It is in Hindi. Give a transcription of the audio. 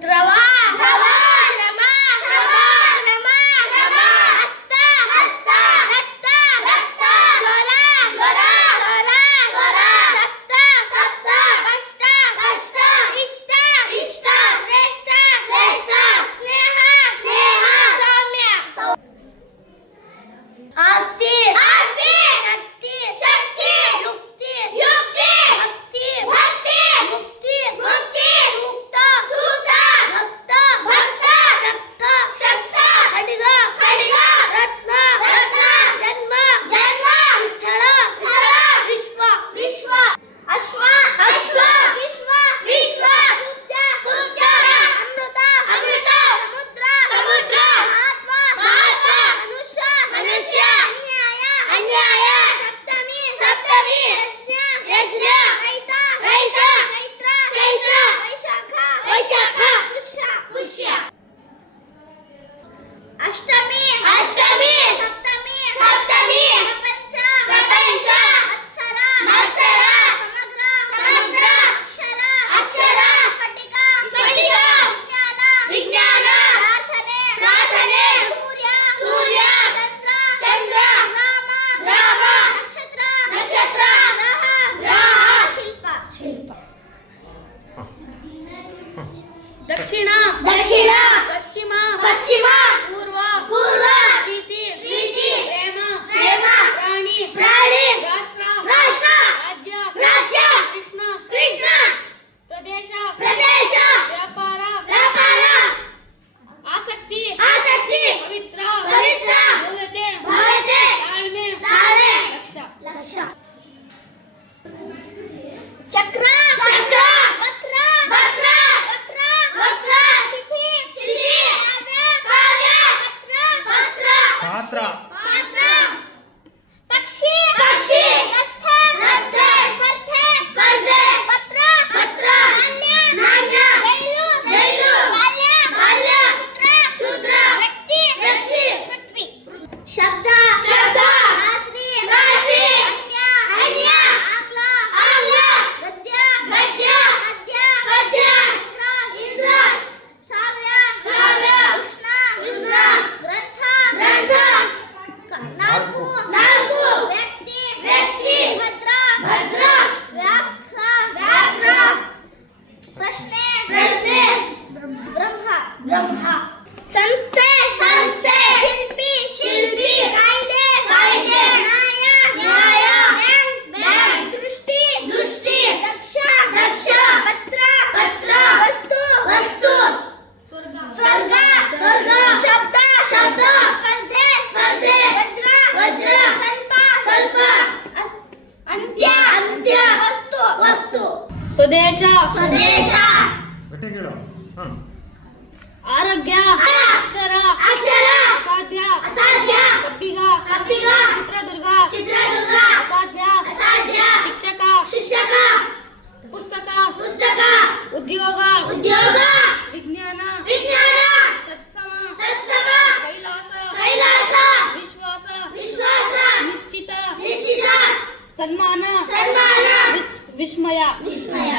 Дрова? दक्षिणा दक्षिणा पश्चिमा पश्चिमा ಶಾಸ್ತ್ರ ब्रह्मा। संस्थे संस्थे शिल्पी शिल्पी। कायदे कायदे। न्याय न्याय। Bank bank. दृष्टि दृष्टि। दक्ष दक्ष। पत्र पत्र। वस्तु वस्तु। स्वर्ग स्वर्ग। शब्द शब्द। स्पर्धे स्पर्धे। वज्र वज्र। स्वल्प स्वल्प ಅಂತ್ಯ ಅಂತ್ಯ ವಸ್ತು ವಸ್ತು ಸ್ವದೇಶ ಸ್ವದೇಶ ಬೆಟ್ಟಗಳು ಹ್ಮ್ ಆರೋಗ್ಯ ಅಕ್ಷರ ಅಕ್ಷರ ಅಸಾಧ್ಯ ಅಸಾಧ್ಯ ಕಬ್ಬಿಗ ಕಬ್ಬಿಗ ಚಿತ್ರದುರ್ಗ ಚಿತ್ರದುರ್ಗ ಅಸಾಧ್ಯ ಅಸಾಧ್ಯ ಶಿಕ್ಷಕ ಶಿಕ್ಷಕ ಪುಸ್ತಕ ಪುಸ್ತಕ ಉದ್ಯೋಗ ಉದ್ಯೋಗ ವಿಜ್ಞಾನ ವಿಜ್ಞಾನ ತತ್ಸಮ ತತ್ಸಮ ಕೈಲಾಸ ಕೈಲಾಸ ವಿಶ್ವಾಸ ವಿಶ್ವಾಸ ನಿಶ್ಚಿತ ನಿಶ್ಚಿತ ಸನ್ಮಾನ ಸನ್ಮಾನ ವಿಸ್ಮಯ ವಿಸ್ಮಯ